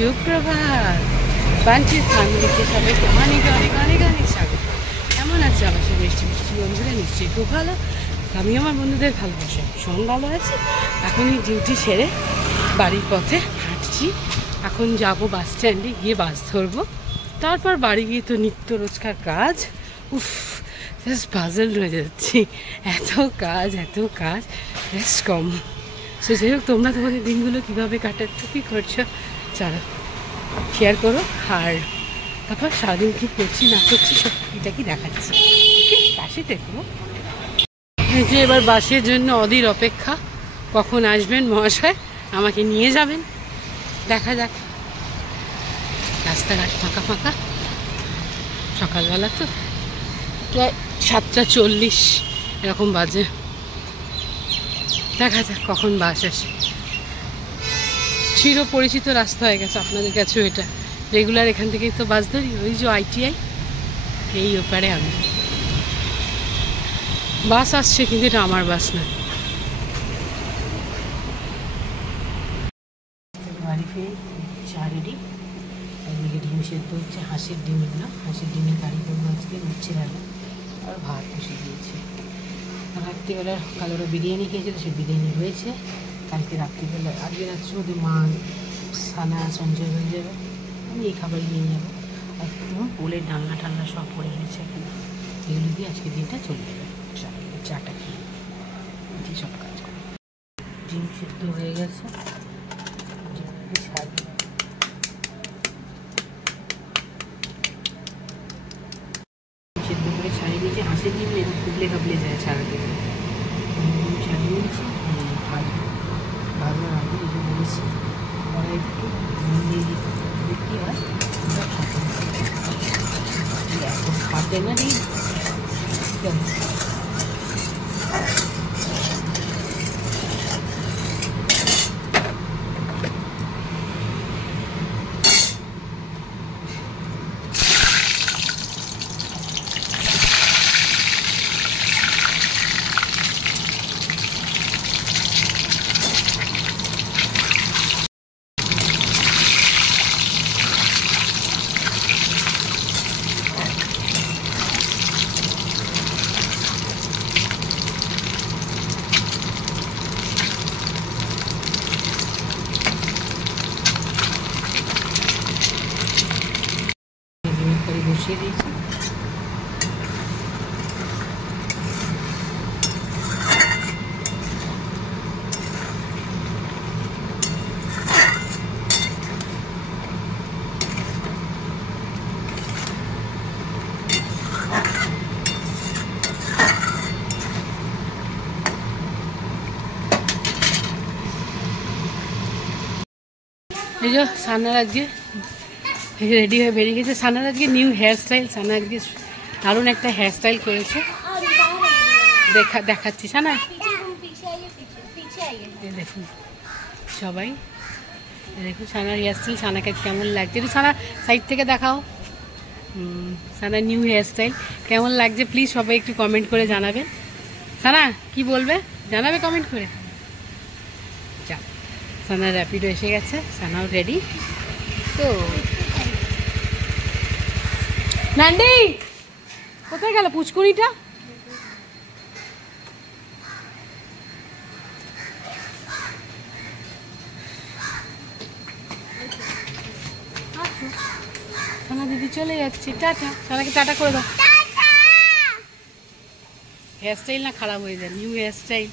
সুপ্রভাত। বাঞ্চিত ফ্যামিলিতে সবাইকে অনেক অনেক অনেক অনেক স্বাগত। কেমন আছে আমার সব মিষ্টি মিষ্টি বন্ধুরা? নিশ্চয়ই খুব ভালো। আমি আমার বন্ধুদের ভালোবাসা ভীষণ ভালো আছি। এখনই ডিউটি সেরে বাড়ির পথে হাঁটছি। এখন যাব বাস স্ট্যান্ডে, গিয়ে বাস ধরবো। তারপর বাড়ি গিয়ে তো নিত্য রোজকার কাজ। উফ, জাস্ট পাজল হয়ে যাচ্ছি। এত কাজ জাস্ট কম। সো যাই হোক, তোমরা তোমাদের দিনগুলো কীভাবে কাটাচ্ছ, কী করছো, চলো শেয়ার করো। আর তারপর সারাদিন কী করছি না করছি সব এটা কি দেখাচ্ছি। ওকে, পাশে দেখো। এই যে এবার বাসের জন্য অধীর অপেক্ষা, কখন আসবেন মহাশয়, আমাকে নিয়ে যাবেন। দেখা যাক। রাস্তাঘাট ফাঁকা ফাঁকা, সকালবেলা তো প্রায় 7:40 এরকম বাজে। দেখা যাক কখন বাস আসে। চির পরিচিত রাস্তা হয়ে গেছে আপনাদের কাছেও এটা। রেগুলার এখান থেকেই তো বাস ধরি। ওই যে ITI, এই ওপারে আমি। বাস আসছে কিন্তু এটা আমার বাস না। বাড়ি ফিরে চা রেডি। একদিকে ডিম সেদ্ধ হচ্ছে, হাঁসের ডিম, এগুলো হাঁসের ডিমের কারি করবো আজকে, লুচি রান্না আর ভাত বসে দিয়েছে। রাত্রিবেলা কালোরা বিরিয়ানি খেয়েছিল, সে বিরিয়ানি রয়েছে। কালকে রাত্রিবেলা, আজকে রাত্রে ওদের মা সানা সঞ্জয় হয়ে যাবে, আমি এই খাবারই নিয়ে যাবো। আর পোলের ডালনা টালনা সব পড়ে গেছে এখানে, এগুলো দিয়ে আজকে দিনটা চলে যাবে। চাটা খেয়ে দিয়ে সব কাজ করে। ডিম সেদ্ধ হয়ে গেছে, সেদ্ধ করে ছাড়িয়ে নিয়েছি। হাঁসের ডিম এরকম কুবলে কাবলে যায় ছাড়াতে, ছাড়িয়ে নিয়েছি। ভাজবার আগে এই যে বলেছি ওরা একটু নুন দিয়ে দিতে, কী হয় ওরা এত খাটে না রে। বসিয়ে দিয়েছি। এই যে সানার আজকে রেডি হয়ে বেরিয়ে গেছে। সানার আজকে নিউ হেয়ার স্টাইল। সানা আজকে দারুণ একটা হেয়ার স্টাইল করেছে, দেখাচ্ছি। সানা দেখুন সবাই, দেখুন সানার হেয়ার স্টাইল। সানাকে কেমন লাগছে একটু সানা সাইড থেকে দেখাও। সানার নিউ হেয়ার স্টাইল কেমন লাগছে প্লিজ সবাই একটু কমেন্ট করে জানাবেন। সানা কি বলবে জানাবে কমেন্ট করে। যাও, সানার র্যাপিডো এসে গেছে, সানাও রেডি। তো নান্ডি কোথায় গেল পুচকুনিটা? সানা দিদি চলে যাচ্ছে, টাটা। সানাকে টাটা করে দাও। হেয়ার স্টাইল না খারাপ হয়ে যায়, নিউ হেয়ার স্টাইল।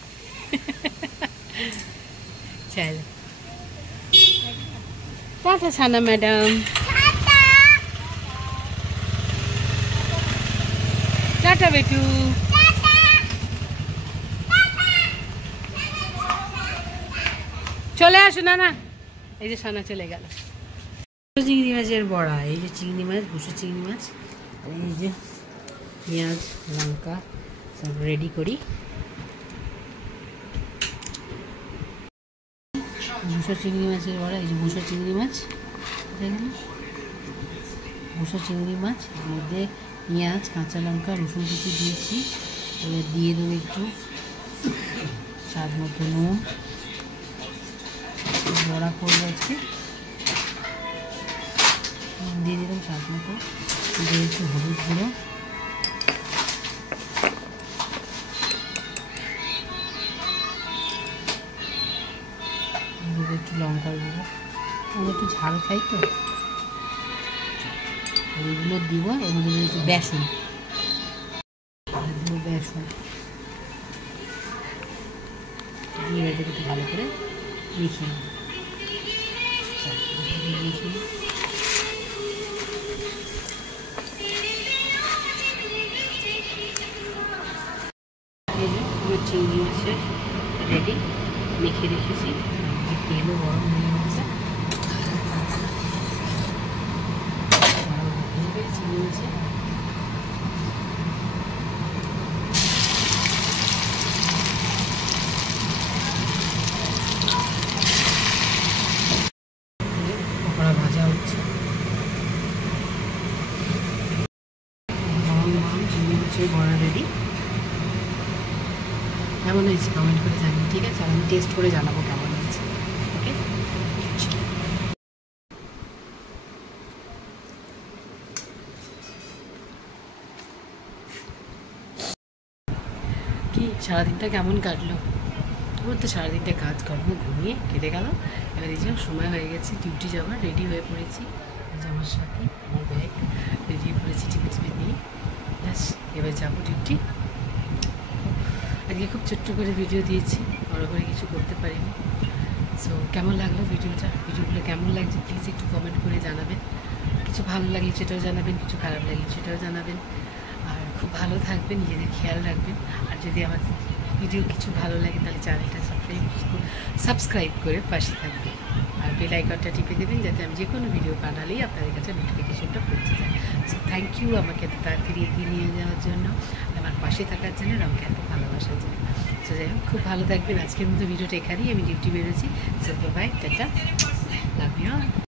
চলো টাটা সানা ম্যাডাম, টাটা বেটু। চলে আসো না না। এই যে সানা চলে গেল। চিংড়ি মাছের বড়া, এই যে চিংড়ি মাছ, ভুষো চিংড়ি মাছ, এই যে পেঁয়াজ লঙ্কা সব রেডি করি। ভুষো চিংড়ি মাছের বড়া, এই যে ভুষো চিংড়ি মাছ, ভুষো চিংড়ি মাছ, এর মধ্যে পেঁয়াজ কাঁচা লঙ্কা রসুন কুচি দিয়েছি। এবার দিয়ে দেবো একটু স্বাদ মতো নুন। বড়া করবো আজকে। দিয়ে দিলাম স্বাদ মতো, দিয়েছি হলুদ গুঁড়ো, একটু লঙ্কার গুঁড়ো, আমি একটু ঝাল খাই তো এইগুলো দিব। এর মধ্যে দিয়েছি বেসন, বেসন দিয়ে এটাকে একটু ভালো করে মিশিয়ে নেব। এই যে আমার চিংড়ি মাছের রেডি, মেখে রেখেছি, তেলও গরম হয়ে গেছে। চিংড়ি মাছের পকোড়া ভাজা হচ্ছে, গরম গরম চিংড়ি মাছের বড়া রেডি। কেমন হয়েছে কমেন্ট করে জানি, ঠিক আছে? আর আমি টেস্ট করে জানাবো কেমন হয়েছে। ওকে, কি সারাদিনটা কেমন কাটলো? আমার তো সারাদিনটা কাজকর্ম ঘুমিয়ে কেটে গেল। এবার এই যে সময় হয়ে গেছে ডিউটি যাওয়ার, রেডি হয়ে পড়েছি। এই যে আমার সাথে আমার ব্যাগ রেডি হয়ে পড়েছি টিফিন টিফিন নিয়ে, ব্যাস এবার যাবো ডিউটি। আজকে খুব ছোট্ট করে ভিডিও দিয়েছি, বড় করে কিছু করতে পারিনি। সো কেমন লাগলো ভিডিওগুলো কেমন লাগছে প্লিজ একটু কমেন্ট করে জানাবেন। কিছু ভালো লাগলে সেটাও জানাবেন, কিছু খারাপ লাগলে সেটাও জানাবেন। আর খুব ভালো থাকবেন, নিজেদের খেয়াল রাখবেন। আর যদি আমার ভিডিও কিছু ভালো লাগে তাহলে চ্যানেলটা সাবস্ক্রাইব করে পাশে থাকবেন, আর বেল আইকনটা টিপে দেবেন যাতে আমি যে কোনো ভিডিও বানালেই আপনাদের কাছে নোটিফিকেশনটা পৌঁছে যায়। সো থ্যাংক ইউ আমাকে এত তাড়াতাড়ি এগিয়ে নিয়ে যাওয়ার জন্য, আমার পাশে থাকার জন্য, আমাকে এত ভালোবাসার জন্য। তো যাই হোক, খুব ভালো থাকবেন। আজকের মতো ভিডিওটা এখানেই, আমি ডিউটি বেরোচ্ছি। So bye, tata, love you.